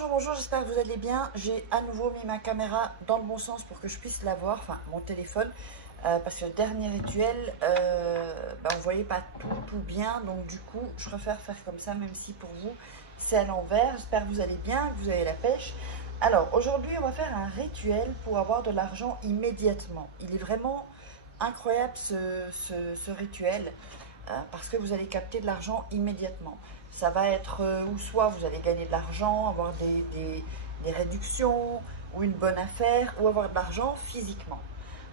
Bonjour, j'espère que vous allez bien. J'ai à nouveau mis ma caméra dans le bon sens pour que je puisse la voir, enfin mon téléphone, parce que le dernier rituel, on ne voyait pas tout bien, donc du coup je préfère faire comme ça, même si pour vous c'est à l'envers. J'espère que vous allez bien, que vous avez la pêche. Alors aujourd'hui on va faire un rituel pour avoir de l'argent immédiatement. Il est vraiment incroyable ce rituel, parce que vous allez capter de l'argent immédiatement. Ça va être ou soit vous allez gagner de l'argent, avoir des réductions, ou une bonne affaire, ou avoir de l'argent physiquement.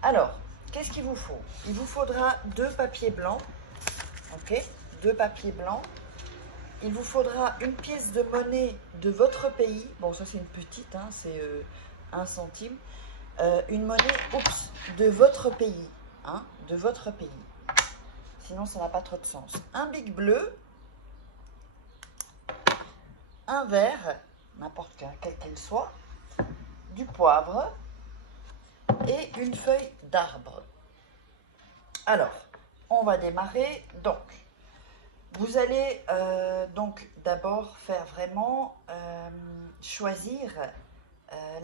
Alors, qu'est-ce qu'il vous faut? Il vous faudra 2 papiers blancs, ok? 2 papiers blancs. Il vous faudra une pièce de monnaie de votre pays. Bon, ça c'est une petite, hein, c'est 1 centime. Une monnaie, de votre pays, hein, de votre pays. Sinon, ça n'a pas trop de sens. Un bic bleu. Un verre, n'importe quel qu'il soit, du poivre et une feuille d'arbre. Alors, on va démarrer. Donc, vous allez donc d'abord faire vraiment choisir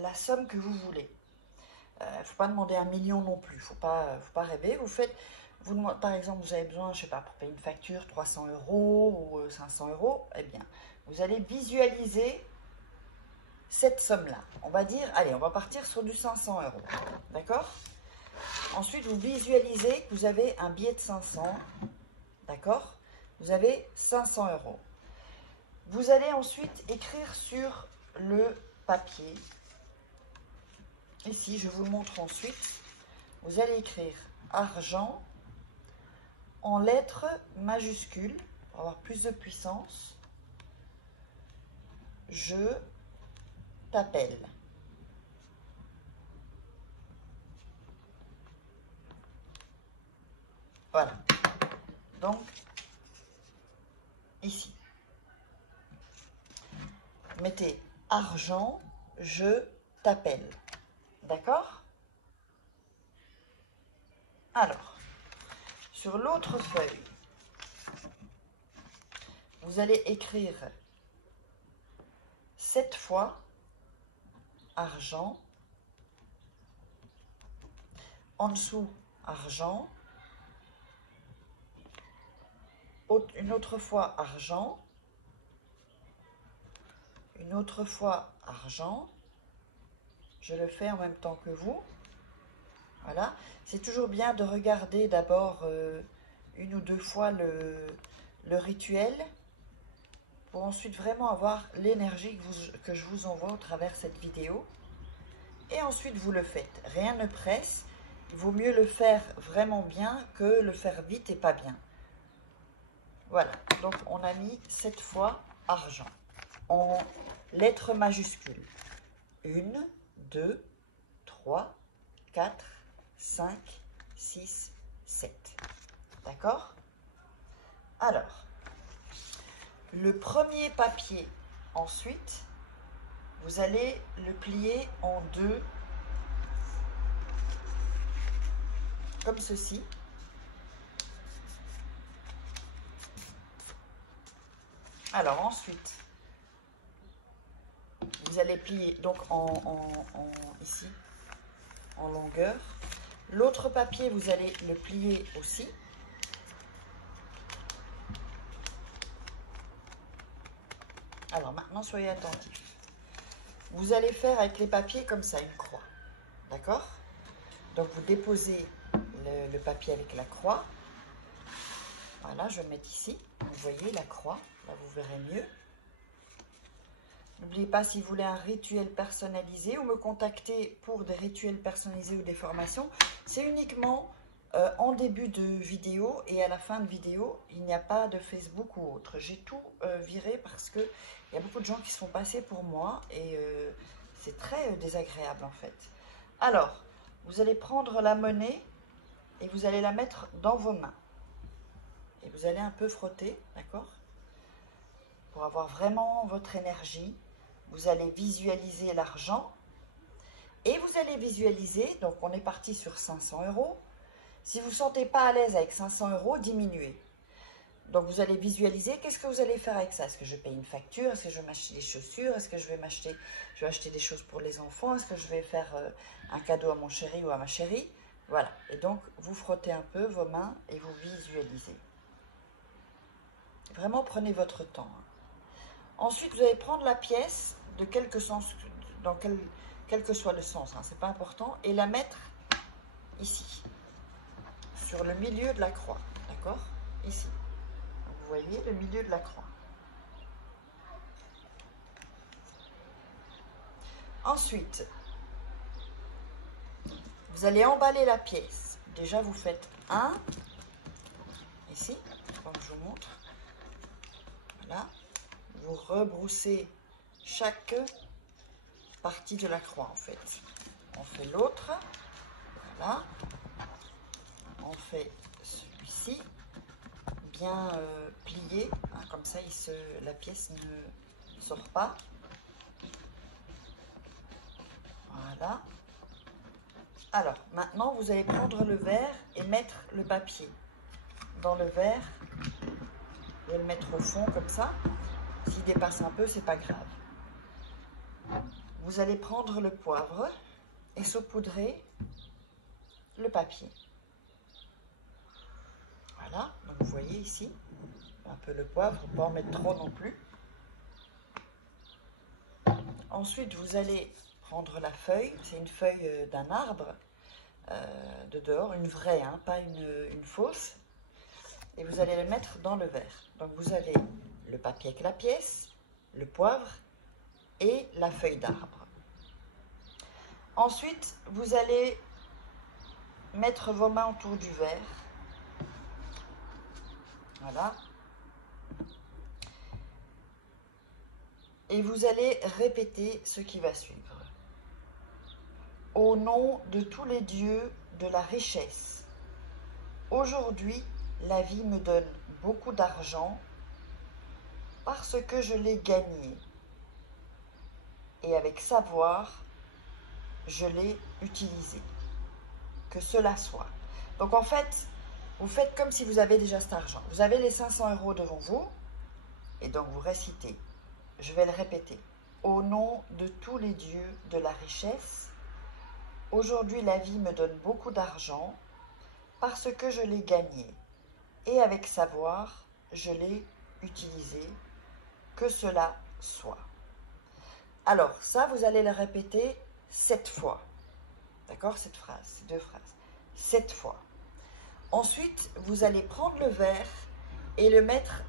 la somme que vous voulez. Il ne faut pas demander 1 million non plus, faut pas rêver. Par exemple, vous avez besoin, je sais pas, pour payer une facture, 300 € ou 500 €, eh bien, vous allez visualiser cette somme-là. On va dire, allez, on va partir sur du 500 €, d'accord? Ensuite, vous visualisez que vous avez un billet de 500, d'accord? Vous avez 500 €. Vous allez ensuite écrire sur le papier. Ici, je vous le montre ensuite. Vous allez écrire argent en lettres majuscules pour avoir plus de puissance. Je t'appelle. Voilà. Donc, ici. Mettez argent, je t'appelle. D'accord? Alors, sur l'autre feuille, vous allez écrire 7 fois argent, en dessous argent, une autre fois argent, une autre fois argent. Je le fais en même temps que vous. Voilà. C'est toujours bien de regarder d'abord 1 ou 2 fois le rituel pour ensuite vraiment avoir l'énergie que je vous envoie au travers de cette vidéo. Et ensuite, vous le faites. Rien ne presse. Il vaut mieux le faire vraiment bien que le faire vite et pas bien. Voilà. Donc, on a mis 7 fois argent en lettres majuscules. 1, 2, 3, 4, 5, 6, 7. D'accord? Alors, le premier papier, ensuite, vous allez le plier en 2, comme ceci. Alors ensuite, vous allez plier donc ici, en longueur. L'autre papier, vous allez le plier aussi. Alors maintenant, soyez attentifs. Vous allez faire avec les papiers comme ça, une croix. D'accord? Donc vous déposez le papier avec la croix. Voilà, je vais mettre ici. Vous voyez la croix, là vous verrez mieux. N'oubliez pas, si vous voulez un rituel personnalisé ou me contacter pour des rituels personnalisés ou des formations, c'est uniquement en début de vidéo et à la fin de vidéo. Il n'y a pas de Facebook ou autre. J'ai tout viré parce qu'il y a beaucoup de gens qui se font passer pour moi et c'est très désagréable en fait. Alors, vous allez prendre la monnaie et vous allez la mettre dans vos mains. Et vous allez un peu frotter, d'accord? Pour avoir vraiment votre énergie. Vous allez visualiser l'argent et vous allez visualiser, donc on est parti sur 500 €. Si vous ne vous sentez pas à l'aise avec 500 €, diminuez. Donc, vous allez visualiser qu'est-ce que vous allez faire avec ça. Est-ce que je paye une facture? Est-ce que je vais m'acheter des chaussures? Est-ce que je vais acheter des choses pour les enfants? Est-ce que je vais faire un cadeau à mon chéri ou à ma chérie? Voilà. Et donc, vous frottez un peu vos mains et vous visualisez. Vraiment, prenez votre temps. Ensuite, vous allez prendre la pièce de quelque sens, dans quel que soit le sens, hein, c'est pas important, et la mettre ici, sur le milieu de la croix, d'accord? Ici. Vous voyez le milieu de la croix. Ensuite, vous allez emballer la pièce. Déjà, vous faites un, ici, je vous montre. Voilà. Vous rebroussez chaque partie de la croix, en fait. On fait l'autre. Voilà. On fait celui-ci. Bien plié, hein, comme ça la pièce ne sort pas. Voilà. Alors, maintenant, vous allez prendre le verre et mettre le papier dans le verre. Vous allez le mettre au fond, comme ça. S'il dépasse un peu, c'est pas grave. Vous allez prendre le poivre et saupoudrer le papier. Voilà, donc vous voyez ici, un peu le poivre, pas en mettre trop non plus. Ensuite, vous allez prendre la feuille, c'est une feuille d'un arbre de dehors, une vraie, hein, pas une fausse. Et vous allez le mettre dans le verre. Donc vous avez le papier avec la pièce, le poivre et la feuille d'arbre. Ensuite, vous allez mettre vos mains autour du verre. Voilà. Et vous allez répéter ce qui va suivre. Au nom de tous les dieux de la richesse, aujourd'hui, la vie me donne beaucoup d'argent parce que je l'ai gagné. Et avec savoir, je l'ai utilisé. Que cela soit. Donc en fait, vous faites comme si vous avez déjà cet argent. Vous avez les 500 € devant vous. Et donc vous récitez. Je vais le répéter. Au nom de tous les dieux de la richesse, aujourd'hui la vie me donne beaucoup d'argent parce que je l'ai gagné. Et avec savoir, je l'ai utilisé. Que cela soit. Alors ça, vous allez le répéter 7 fois. D'accord, cette phrase, ces deux phrases. 7 fois. Ensuite, vous allez prendre le verre et le mettre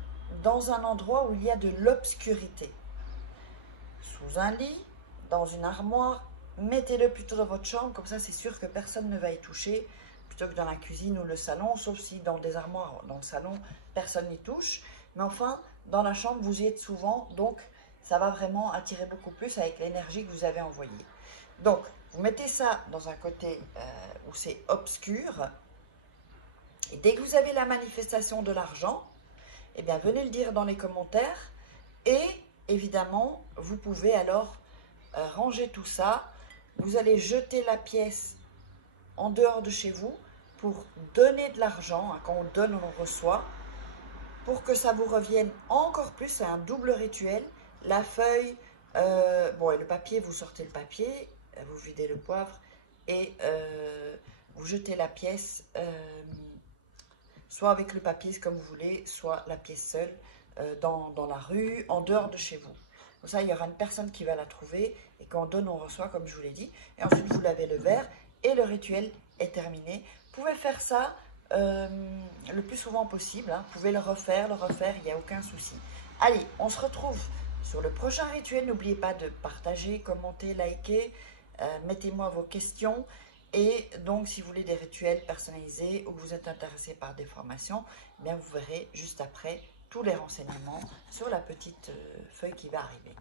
dans un endroit où il y a de l'obscurité. Sous un lit, dans une armoire, mettez-le plutôt dans votre chambre, comme ça c'est sûr que personne ne va y toucher, plutôt que dans la cuisine ou le salon, sauf si dans des armoires, dans le salon, personne n'y touche. Mais enfin, dans la chambre, vous y êtes souvent, donc ça va vraiment attirer beaucoup plus avec l'énergie que vous avez envoyée. Donc, vous mettez ça dans un côté où c'est obscur. Et dès que vous avez la manifestation de l'argent, eh bien, venez le dire dans les commentaires. Et évidemment, vous pouvez alors ranger tout ça. Vous allez jeter la pièce en dehors de chez vous pour donner de l'argent. Quand on donne, on reçoit. Pour que ça vous revienne encore plus, c'est un double rituel. La feuille, bon, et le papier, vous sortez le papier. Vous videz le poivre et vous jetez la pièce, soit avec le papier comme vous voulez, soit la pièce seule dans la rue, en dehors de chez vous. Comme ça, il y aura une personne qui va la trouver et quand on donne, on reçoit, comme je vous l'ai dit. Et ensuite, vous lavez le verre et le rituel est terminé. Vous pouvez faire ça le plus souvent possible. Hein. Vous pouvez le refaire, il n'y a aucun souci. Allez, on se retrouve sur le prochain rituel. N'oubliez pas de partager, commenter, liker. Mettez-moi vos questions et donc si vous voulez des rituels personnalisés ou que vous êtes intéressé par des formations, eh bien vous verrez juste après tous les renseignements sur la petite feuille qui va arriver.